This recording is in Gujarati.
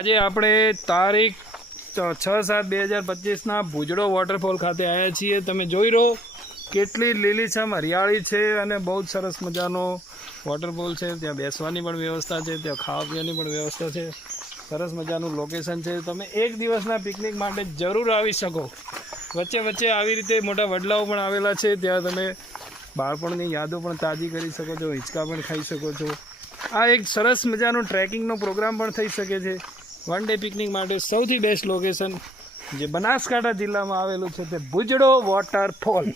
આજે આપણે તારીખ 6/7/2025 ભુજડો વોટરફોલ ખાતે આવ્યા છીએ। તમે જોઈ રહો કેટલી લીલીછમ હરિયાળી છે અને બહુ જ સરસ મજાનો વોટરફોલ છે। ત્યાં બેસવાની પણ વ્યવસ્થા છે, ત્યાં ખાવા પીવાની પણ વ્યવસ્થા છે। સરસ મજાનું લોકેશન છે। તમે એક દિવસના પિકનિક માટે જરૂર આવી શકો। વચ્ચે વચ્ચે આવી રીતે મોટા વડલાઓ પણ આવેલા છે, ત્યાં તમે બાળપણની યાદો પણ તાજી કરી શકો છો, હિંચકા પણ ખાઈ શકો છો। આ એક સરસ મજાનો ટ્રેકિંગનો પ્રોગ્રામ પણ થઈ શકે છે। વન ડે પિકનિક માટે સૌથી બેસ્ટ લોકેશન જે બનાસકાંઠા જિલ્લામાં આવેલું છે તે ભુજડો વોટરફોલ।